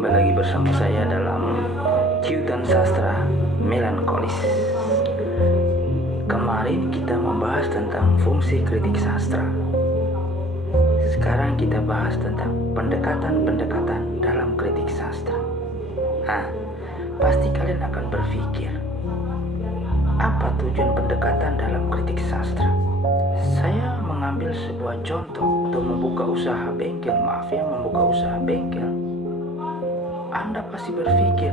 kembali lagi bersama saya dalam Ciutan Sastra Melankolis. Kemarin kita membahas tentang fungsi kritik sastra. Sekarang kita bahas tentang pendekatan-pendekatan dalam kritik sastra. Pasti kalian akan berpikir, apa tujuan pendekatan dalam kritik sastra? Saya mengambil sebuah contoh untuk membuka usaha bengkel. Membuka usaha bengkel. Anda pasti berpikir,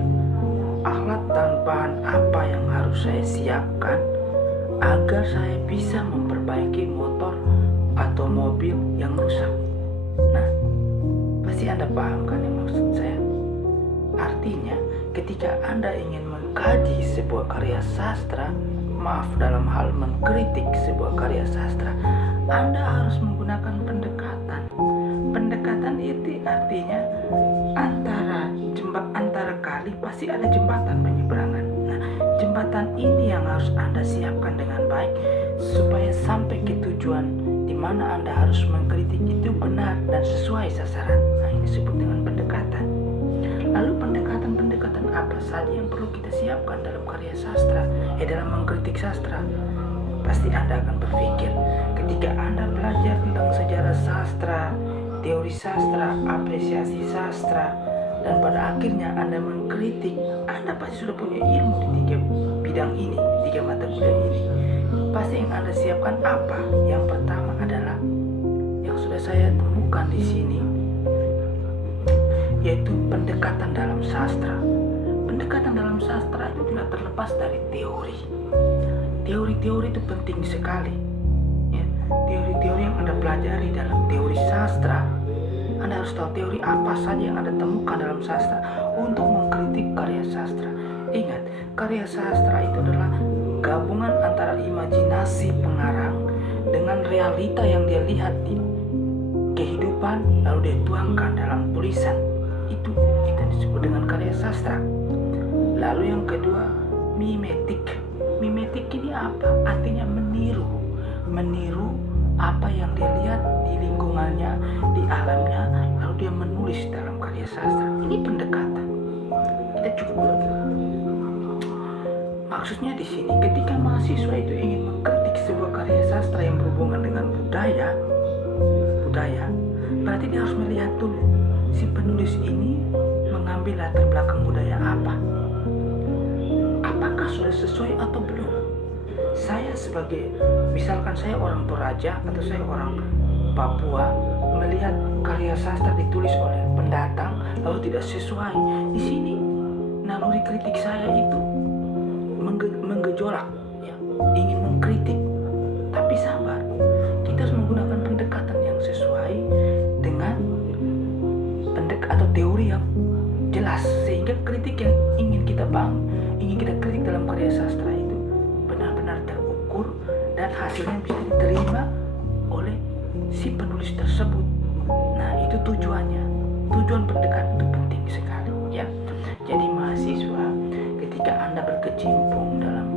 alat dan bahan apa yang harus saya siapkan agar saya bisa memperbaiki motor atau mobil yang rusak. Nah, pasti Anda paham kan yang maksud saya? Artinya, ketika Anda ingin mengkaji sebuah karya sastra, dalam hal mengkritik sebuah karya sastra, Anda harus menggunakan pendekatan. Pendekatan itu artinya antara kali pasti ada jembatan penyeberangan. Nah, jembatan ini yang harus Anda siapkan dengan baik supaya sampai ke tujuan di mana Anda harus mengkritik itu benar dan sesuai sasaran. Nah, ini disebut dengan pendekatan. Lalu pendekatan apa saja yang perlu kita siapkan dalam karya sastra, dalam mengkritik sastra? Pasti Anda akan berpikir, ketika Anda belajar tentang sejarah sastra, teori sastra, apresiasi sastra, dan pada akhirnya Anda mengkritik, Anda pasti sudah punya ilmu di 3 bidang ini, 3 mata kuliah ini. Pasti yang Anda siapkan apa? Yang pertama adalah yang sudah saya temukan di sini, yaitu pendekatan dalam sastra. Pendekatan dalam sastra itu tidak terlepas dari teori. Teori-teori itu penting sekali. Teori-teori yang Anda pelajari dalam teori sastra, Anda harus tahu teori apa saja yang Anda temukan dalam sastra untuk mengkritik karya sastra. Ingat, karya sastra itu adalah gabungan antara imajinasi pengarang dengan realita yang dia lihat di kehidupan, lalu dia tuangkan dalam tulisan. Itu kita disebut dengan karya sastra. Lalu yang kedua, mimetik. Mimetik ini apa? Artinya meniru apa yang dia lihat di lingkungannya, di alamnya, lalu dia menulis dalam karya sastra. Ini pendekatan. Kita cukup dulu. Maksudnya di sini, ketika mahasiswa itu ingin mengkritik sebuah karya sastra yang berhubungan dengan budaya, berarti dia harus melihat dulu si penulis ini mengambil latar belakang budaya apa. Apakah sudah sesuai atau belum? Misalkan saya orang Toraja atau saya orang Papua, melihat karya sastra ditulis oleh pendatang lalu tidak sesuai, di sini naluri kritik saya itu menggejolak, ingin mengkritik. Tapi sabar, kita harus menggunakan pendekatan yang sesuai dengan atau teori yang jelas, sehingga kritik yang ingin kita kritik dalam karya sastra itu benar-benar terukur dan hasilnya bisa diterima oleh si penulis tersebut. Nah, itu tujuannya. Tujuan pendekatan itu penting sekali, ya. Jadi mahasiswa, ketika Anda berkecimpung dalam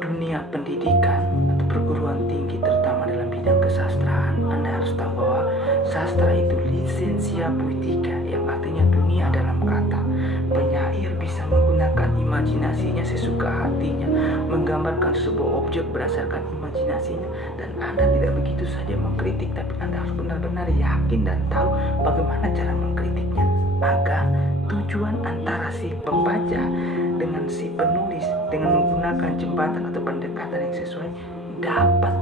dunia pendidikan atau perguruan tinggi, terutama dalam bidang kesastraan, Anda harus tahu bahwa sastra itu lisensia poetika, yang artinya dunia dalam kata. Penyair bisa menggunakan imajinasinya sesuka hatinya, menggambarkan sebuah objek berdasarkan imajinasinya, dan Anda tidak begitu saja mengkritik, tapi Anda harus benar-benar yakin dan tahu bagaimana cara mengkritiknya, agar tujuan antara si pembaca dengan si penulis dengan menggunakan jembatan atau pendekatan yang sesuai dapat